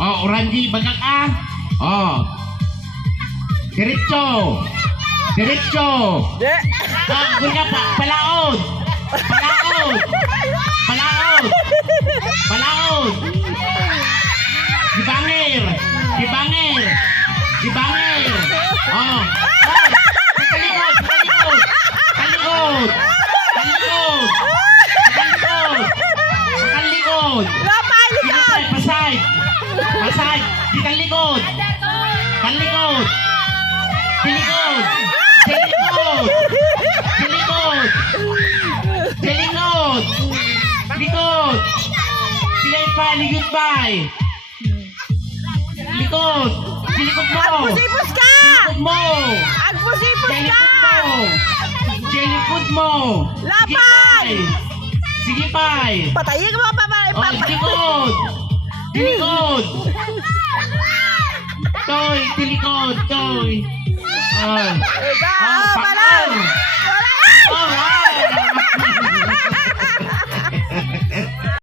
Oh, orange, bagak ka. Oh. Diretso. Diretso. De. Ah, gulga pa. Palaod. Palaod. Palaod. Palaod. Gibangir. Gibangir. Gibangir. Oh. Talikod. Talikod. Talikod. Talikod. Talikod. Talikod. Lapalikod. Pasay. Pasay. Di talikod. Talikod. Talikod. Talikod. Talikod. Talikod. Likod. Silay pa, ligod pa. Likod. Silikod mo. Agpusipos ka. Silikod mo. Agpusipos ka. Jellyfood mo. Jellyfood mo. Lapan. Sige pa. Patayin mo pa. Oh, likod. Tilikod. Toy, tilikod, toy. Oh. Ikaw, Oh, palang. Oh,